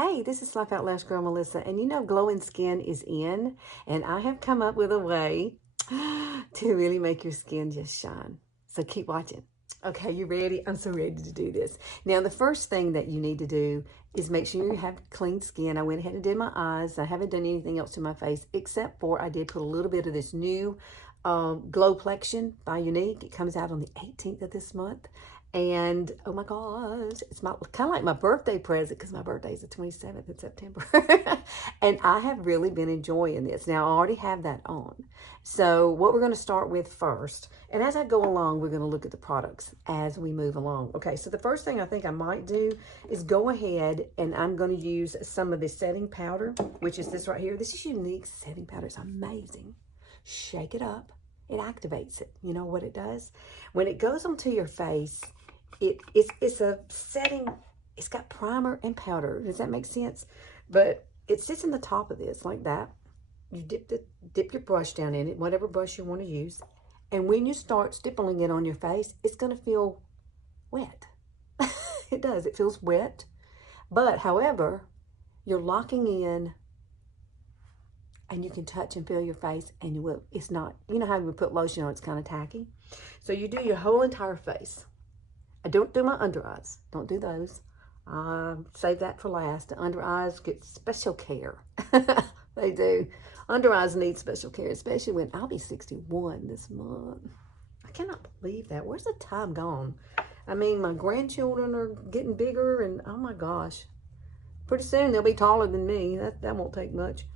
Hey, this is Life Out Lash Girl Melissa, and you know glowing skin is in, and I have come up with a way to really make your skin just shine. So keep watching. Okay, you ready? I'm so ready to do this. Now, the first thing that you need to do is make sure you have clean skin. I went ahead and did my eyes. I haven't done anything else to my face except for I did put a little bit of this new Glowplexion by YOUNIQUE. It comes out on the 18th of this month. And oh my gosh, it's kind of like my birthday present because my birthday is the 27th of September. And I have really been enjoying this. Now, I already have that on. So what we're going to start with first, and as I go along, we're going to look at the products as we move along. Okay, so the first thing I think I might do is go ahead and I'm going to use some of this setting powder, which is this right here. This is YOUNIQUE setting powder. It's amazing. Shake it up. It activates it. You know what it does? When it goes onto your face, it's a setting. It's got primer and powder. Does that make sense? But it sits in the top of this like that. You dip your brush down in it, whatever brush you want to use. And when you start stippling it on your face, it's going to feel wet. It does. It feels wet. But however, you're locking in and you can touch and feel your face and you will. It's not, you know how we put lotion on, it's kind of tacky. So you do your whole entire face. I don't do my under eyes. Don't do those. Save that for last. The under eyes get special care. They do. Under eyes need special care, especially when I'll be 61 this month. I cannot believe that. Where's the time gone? I mean, my grandchildren are getting bigger and oh my gosh. Pretty soon they'll be taller than me. That won't take much.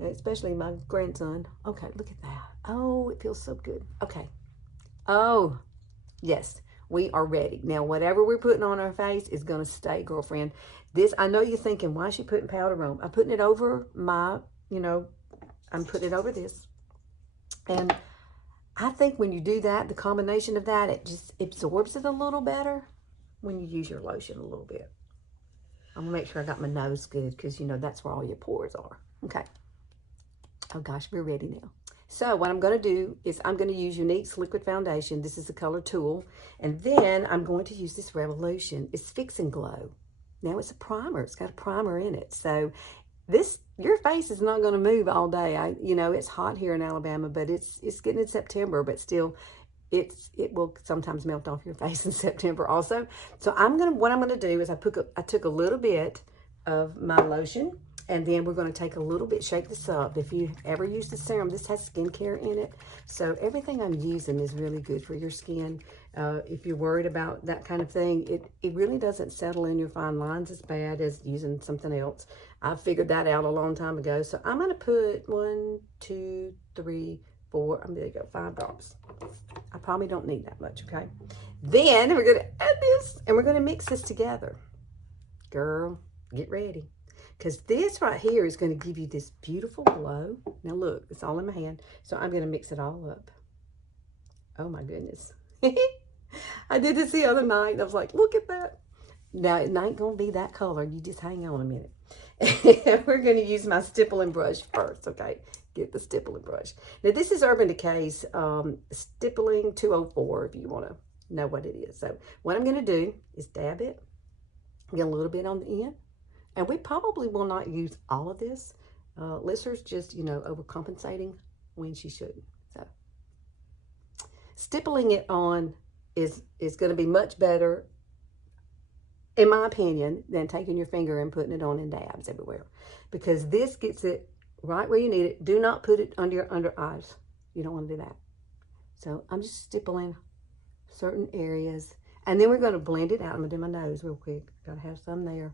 Especially my grandson. Okay, look at that. Oh, it feels so good. Okay. Oh, yes. We are ready. Now, whatever we're putting on our face is going to stay, girlfriend. This, I know you're thinking, why is she putting powder on? I'm putting it over my, I'm putting it over this. And I think when you do that, the combination of that, it just absorbs it a little better when you use your lotion a little bit. I'm going to make sure I got my nose good because, that's where all your pores are. Okay. Oh, gosh, we're ready now. So what I'm going to do is I'm going to use YOUNIQUE's liquid foundation. This is the color Tool. And then I'm going to use this Revolution. It's Fix and Glow. Now it's a primer. It's got a primer in it. So your face is not going to move all day. It's hot here in Alabama, but it's getting in September, but still it will sometimes melt off your face in September also. So what I'm going to do is I took a little bit of my lotion. And then we're going to take a little bit, shake this up. If you ever use the serum, this has skincare in it. So everything I'm using is really good for your skin. If you're worried about that kind of thing, it really doesn't settle in your fine lines as bad as using something else. I figured that out a long time ago. So I'm going to put 1, 2, 3, 4, I'm going to go 5 drops. I probably don't need that much, okay? Then we're going to add this, and we're going to mix this together. Girl, get ready. Because this right here is going to give you this beautiful glow. Now look, it's all in my hand. So I'm going to mix it all up. Oh my goodness. I did this the other night and I was like, look at that. Now it ain't going to be that color. You just hang on a minute. We're going to use my stippling brush first, okay? Get the stippling brush. Now this is Urban Decay's Stippling 204 if you want to know what it is. So what I'm going to do is dab it. Get a little bit on the end. And we probably will not use all of this. Lisser's just, overcompensating when she shouldn't. So, stippling it on is going to be much better, in my opinion, than taking your finger and putting it on in dabs everywhere. Because this gets it right where you need it. Do not put it under your under eyes. You don't want to do that. So, I'm just stippling certain areas. And then we're going to blend it out. I'm going to do my nose real quick. Got to have some there.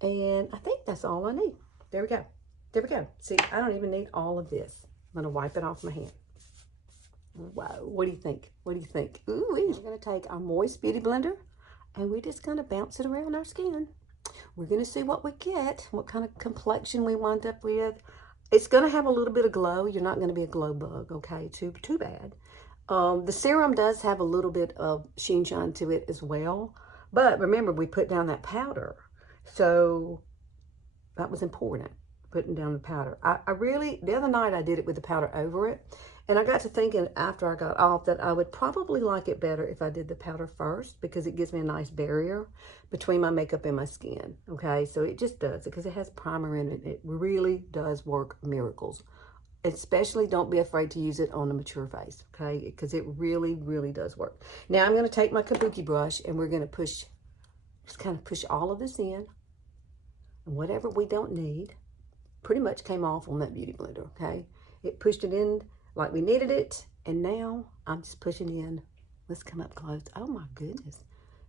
And I think that's all I need. There we go. There we go. See, I don't even need all of this. I'm going to wipe it off my hand. Wow. What do you think? What do you think? Ooh, we're going to take our moist beauty blender and we're just going to bounce it around our skin. We're going to see what we get, what kind of complexion we wind up with. It's going to have a little bit of glow. You're not going to be a glow bug, okay? Too bad. The serum does have a little bit of sheen shine to it as well. But remember, we put down that powder. So that was important, putting down the powder. I really, the other night I did it with the powder over it. And I got to thinking after I got off that I would probably like it better if I did the powder first, because it gives me a nice barrier between my makeup and my skin. Okay, so it just does, because it has primer in it. It really does work miracles. Especially don't be afraid to use it on a mature face, okay, because it really, really does work. Now I'm going to take my kabuki brush and we're going to push, just kind of push all of this in. And whatever we don't need pretty much came off on that beauty blender, okay? It pushed it in like we needed it, and now I'm just pushing in. Let's come up close. Oh my goodness,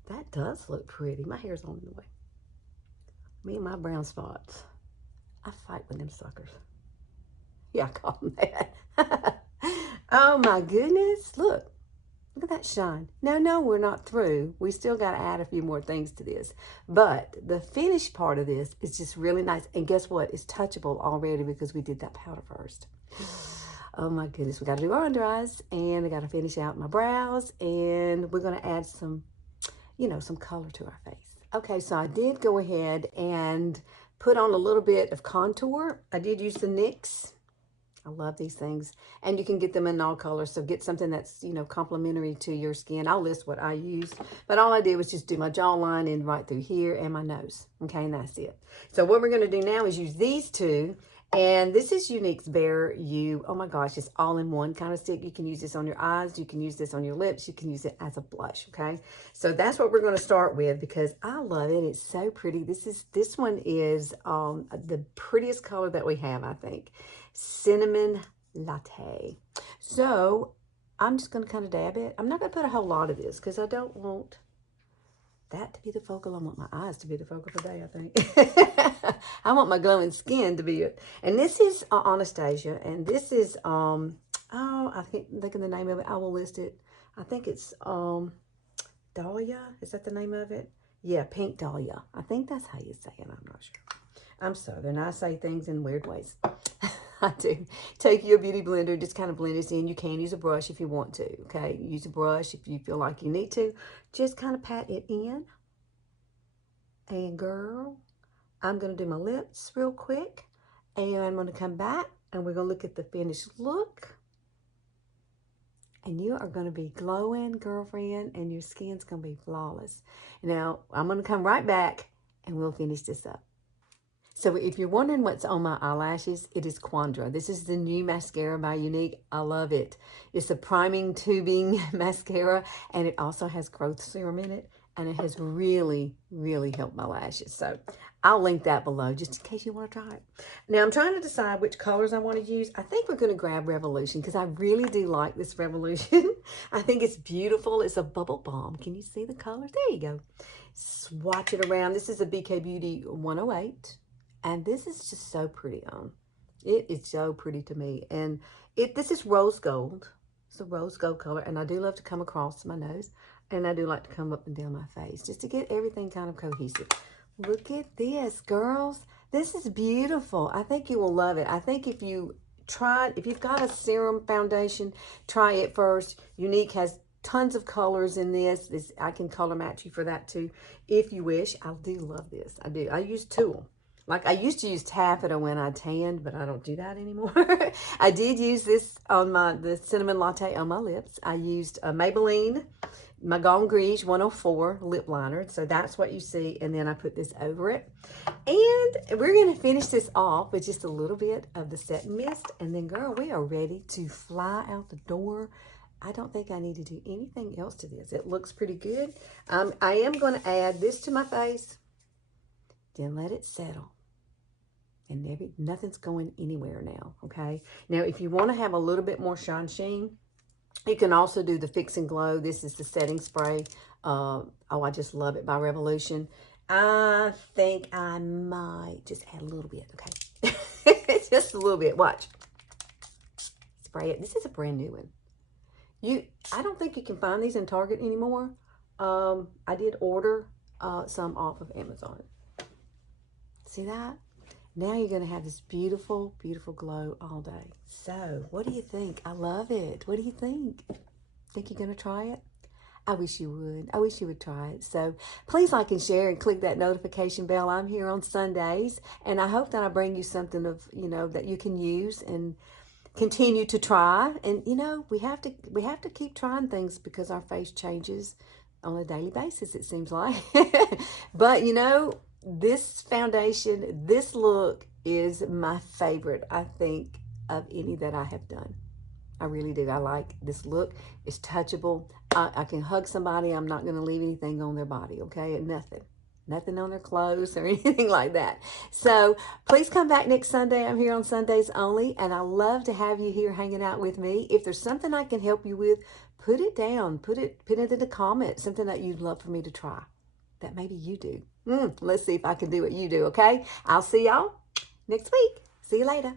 that does look pretty. My hair's on the way. Me and my brown spots. I fight with them suckers. Yeah, I call them that. Oh my goodness, look at that shine. No, we're not through. We still got to add a few more things to this. But the finished part of this is just really nice. And guess what? It's touchable already because we did that powder first. Oh my goodness, we got to do our under eyes, and I got to finish out my brows, and we're going to add some, you know, some color to our face. Okay, so I did go ahead and put on a little bit of contour. I did use the NYX. I love these things, and you can get them in all colors, so get something that's, you know, complementary to your skin. I'll list what I used, but all I did was just do my jawline and right through here and my nose, okay, and that's it. So what we're going to do now is use these two, and this is YOUNIQUE's Bare You. Oh my gosh, it's all in one kind of stick. You can use this on your eyes, you can use this on your lips, you can use it as a blush, okay? So that's what we're going to start with because I love it. It's so pretty. This one is the prettiest color that we have, I think. Cinnamon Latte. So I'm just going to kind of dab it. I'm not going to put a whole lot of this because I don't want that to be the focal. I want my eyes to be the focal today, I think. I want my glowing skin to be it. And this is Anastasia, and this is oh, I can't think of the name of it. I will list it. I think it's Dahlia. Is that the name of it? Yeah, Pink Dahlia. I think that's how you say it. I'm not sure. I'm Southern. I say things in weird ways. I do. Take your beauty blender, just kind of blend this in. You can use a brush if you want to, okay? Use a brush if you feel like you need to. Just kind of pat it in. And girl, I'm going to do my lips real quick. And I'm going to come back and we're going to look at the finished look. And you are going to be glowing, girlfriend, and your skin's going to be flawless. Now, I'm going to come right back and we'll finish this up. So if you're wondering what's on my eyelashes, it is QUADRA. This is the new mascara by YOUNIQUE. I love it. It's a priming tubing mascara, and it also has growth serum in it, and it has really, really helped my lashes. So I'll link that below just in case you want to try it. Now I'm trying to decide which colors I want to use. I think we're going to grab Revolution because I really do like this Revolution. I think it's beautiful. It's a bubble balm. Can you see the colors? There you go. Swatch it around. This is a BK Beauty 108. And this is just so pretty on. It is so pretty to me. And this is rose gold. It's a rose gold color. And I do love to come across my nose. And I do like to come up and down my face. Just to get everything kind of cohesive. Look at this, girls. This is beautiful. I think you will love it. I think if you've got a serum foundation, try it first. YOUNIQUE has tons of colors in this. I can color match you for that too, if you wish. I do love this. I do. I use Tulle. Like I used to use taffeta when I tanned, but I don't do that anymore. I did use this on the Cinnamon Latte on my lips. I used a Maybelline, my Gone Gris 104 lip liner. So that's what you see. And then I put this over it. And we're going to finish this off with just a little bit of the Set Mist. And then, girl, we are ready to fly out the door. I don't think I need to do anything else to this. It looks pretty good. I am going to add this to my face. Then let it settle. And nothing's going anywhere now, okay? Now, if you want to have a little bit more shine sheen, you can also do the Fix and Glow. This is the setting spray. Oh, I just love it by Revolution. I think I might just add a little bit, okay? Just a little bit. Watch. Spray it. This is a brand new one. I don't think you can find these in Target anymore. I did order some off of Amazon. See that? Now you're going to have this beautiful, beautiful glow all day. So, what do you think? I love it. What do you think? Think you're going to try it? I wish you would. I wish you would try it. So, please like and share and click that notification bell. I'm here on Sundays, and I hope that I bring you something of, that you can use and continue to try. And you know, we have to keep trying things because our face changes on a daily basis, it seems like. But you know, this foundation, this look is my favorite, I think, of any that I have done. I really do. I like this look. It's touchable. I can hug somebody. I'm not going to leave anything on their body, okay? Nothing on their clothes or anything like that. So please come back next Sunday. I'm here on Sundays only, and I love to have you here hanging out with me. If there's something I can help you with, put it down. Put it in the comments. Something that you'd love for me to try that maybe you do. Let's see if I can do what you do, okay? I'll see y'all next week. See you later.